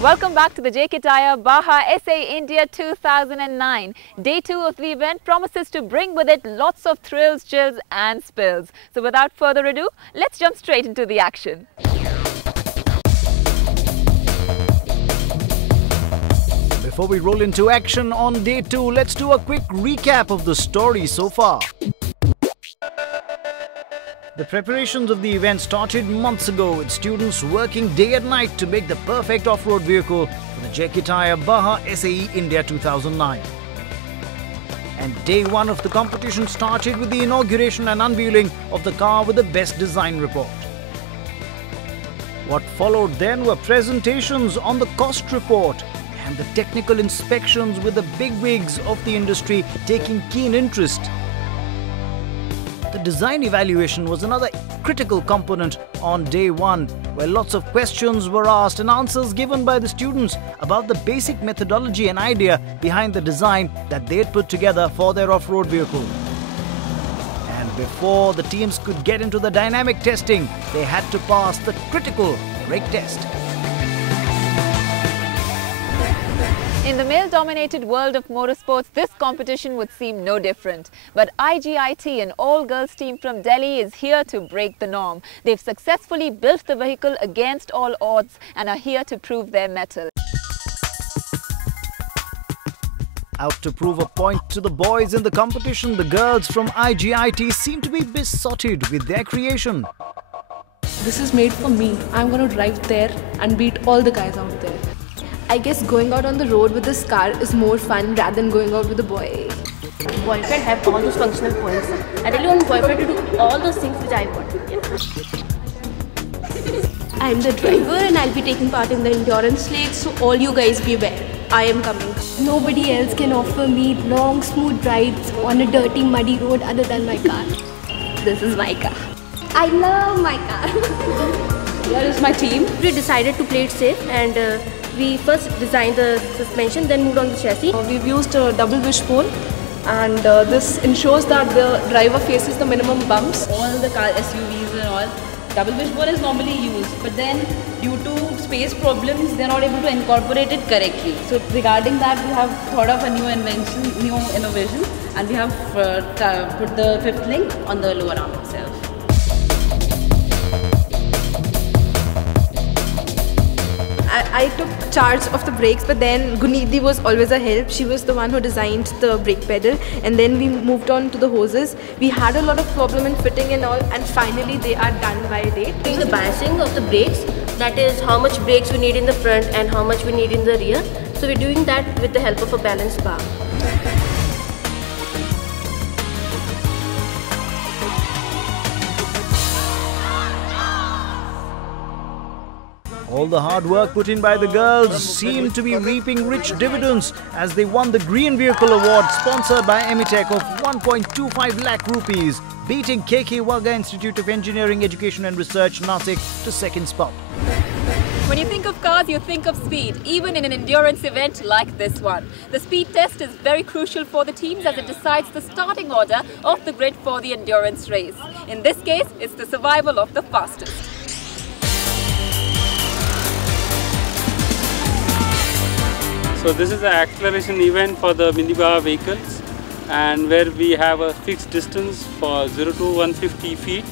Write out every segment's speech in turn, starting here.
Welcome back to the JK Tyre Baja SA India 2009. Day 2 of the event promises to bring with it lots of thrills, chills and spills. So without further ado, let's jump straight into the action. Before we roll into action on day 2, let's do a quick recap of the story so far. The preparations of the event started months ago with students working day and night to make the perfect off-road vehicle for the JK Tyre Baja SAE India 2009. And day 1 of the competition started with the inauguration and unveiling of the car with the best design report. What followed then were presentations on the cost report and the technical inspections with the bigwigs of the industry taking keen interest. The design evaluation was another critical component on day 1, where lots of questions were asked and answers given by the students about the basic methodology and idea behind the design that they had put together for their off-road vehicle. And before the teams could get into the dynamic testing, they had to pass the critical brake test. In the male-dominated world of motorsports, this competition would seem no different. But IGIT, an all-girls team from Delhi, is here to break the norm. They've successfully built the vehicle against all odds and are here to prove their mettle. Out to prove a point to the boys in the competition, the girls from IGIT seem to be besotted with their creation. This is made for me. I'm going to drive there and beat all the guys out there. I guess going out on the road with this car is more fun rather than going out with a boy. Boyfriend have all those functional points. I really want boyfriend to do all those things which I want. I'm the driver and I'll be taking part in the endurance league, so all you guys be aware. I am coming. Nobody else can offer me long, smooth rides on a dirty, muddy road other than my car. This is my car. I love my car. Here is my team. We decided to play it safe and we first designed the suspension, then moved on the chassis. We've used a double wishbone and this ensures that the driver faces the minimum bumps. All the car SUVs and all, double wishbone is normally used, but then due to space problems, they're not able to incorporate it correctly. So regarding that, we have thought of a new invention, new innovation, and we have put the fifth link on the lower arm itself. I took charge of the brakes, but then Gunidi was always a help. She was the one who designed the brake pedal, and then we moved on to the hoses. We had a lot of problem in fitting and all, and finally they are done by date. Doing the biasing of the brakes, that is how much brakes we need in the front and how much we need in the rear. So we're doing that with the help of a balance bar. All the hard work put in by the girls seemed to be reaping rich dividends as they won the Green Vehicle Award sponsored by Emitech of 1.25 lakh rupees, beating KK Wagga Institute of Engineering, Education and Research, Nasik, to second spot. When you think of cars, you think of speed, even in an endurance event like this one. The speed test is very crucial for the teams as it decides the starting order of the grid for the endurance race. In this case, it's the survival of the fastest. So this is an acceleration event for the mini Baja vehicles, and where we have a fixed distance for 0 to 150 feet,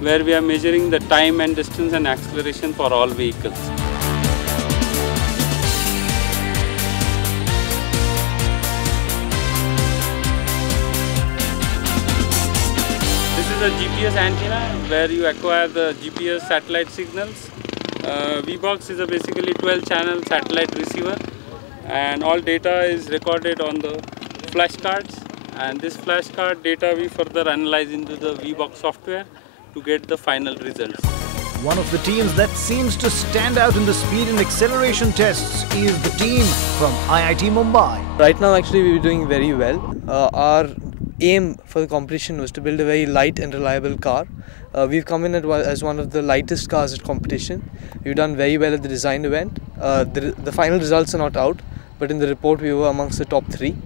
where we are measuring the time and distance and acceleration for all vehicles. This is a GPS antenna where you acquire the GPS satellite signals. VBox is a basically 12-channel satellite receiver, and all data is recorded on the flashcards, and this flashcard data we further analyze into the VBox software to get the final results. One of the teams that seems to stand out in the speed and acceleration tests is the team from IIT Mumbai. Right now actually we're doing very well. Our aim for the competition was to build a very light and reliable car. We've come in as one of the lightest cars at competition. We've done very well at the design event. The final results are not out, but in the report we were amongst the top 3.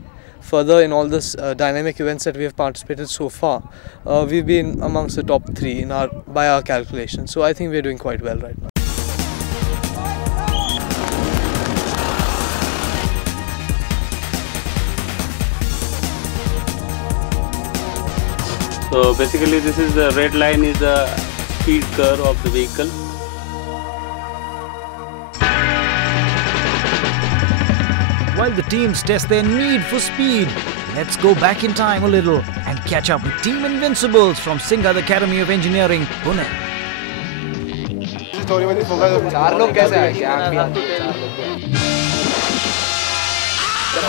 Further, in all this dynamic events that we have participated so far, we've been amongst the top 3 by our calculations. So I think we're doing quite well right now. So basically this is the red line is the speed curve of the vehicle. While the teams test their need for speed, let's go back in time a little and catch up with Team Invincibles from Singhad Academy of Engineering, Pune. The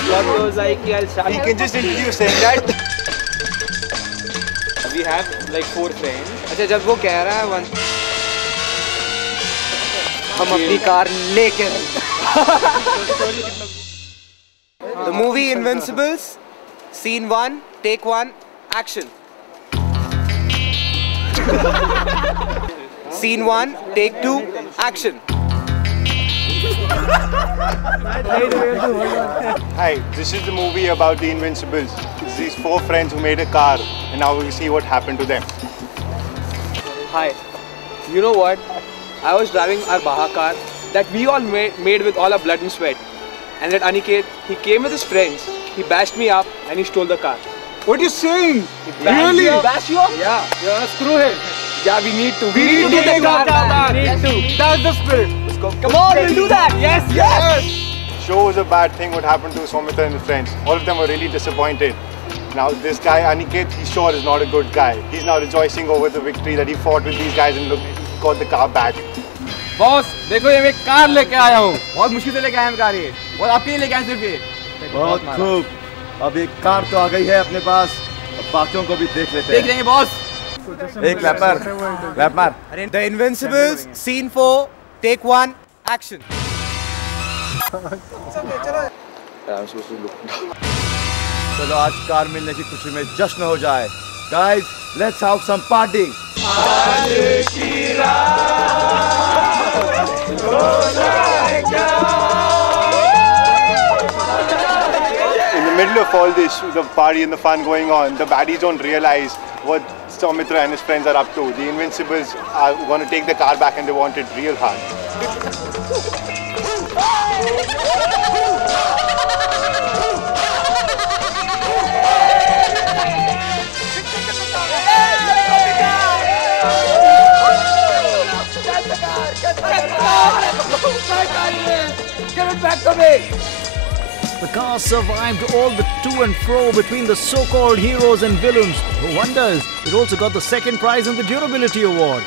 plot goes like, you can just introduce saying that we have like 4 friends. अच्छा जब वो कह रहा है हम अपनी car लेके The movie Invincibles, scene 1, take 1, action. Scene 1, take 2, action. Hi, this is the movie about the Invincibles. It's these 4 friends who made a car, and now we see what happened to them. Hi, you know what? I was driving our Baha car that we all made with all our blood and sweat. And that Aniket, he came with his friends, he bashed me up and he stole the car. What are you saying? Really? He bashed you up? Yeah, screw him. Yeah, we need to. We need to get the car back. We need to. That's the spirit. Let's go. Come on, we'll do that. Yes. Show was a bad thing what happened to Soumitra and his friends. All of them were really disappointed. Now this guy Aniket, he sure is not a good guy. He's now rejoicing over the victory that he fought with these guys and look, got the car back. Boss देखो ये मैं car लेके आया हूँ बहुत मुश्किल से लेके आया मैं कार ये और आपके लिए लेके आया सिर्फ ये बहुत खूब अब एक कार तो आ गई है अपने पास अब बाकियों को भी देख लेते हैं देख लेंगे बॉस एक लैप मार The Invincibles scene 4 take 1 action चलो आज कार मिलने की खुशी में जश्न हो जाए guys let's have some party In the middle of all this, the party and the fun going on, the baddies don't realize what Soumitra and his friends are up to. The Invincibles are going to take the car back and they want it real hard. Give it back to me! The car survived all the to and fro between the so-called heroes and villains. No wonders, it also got the second prize in the Durability Award.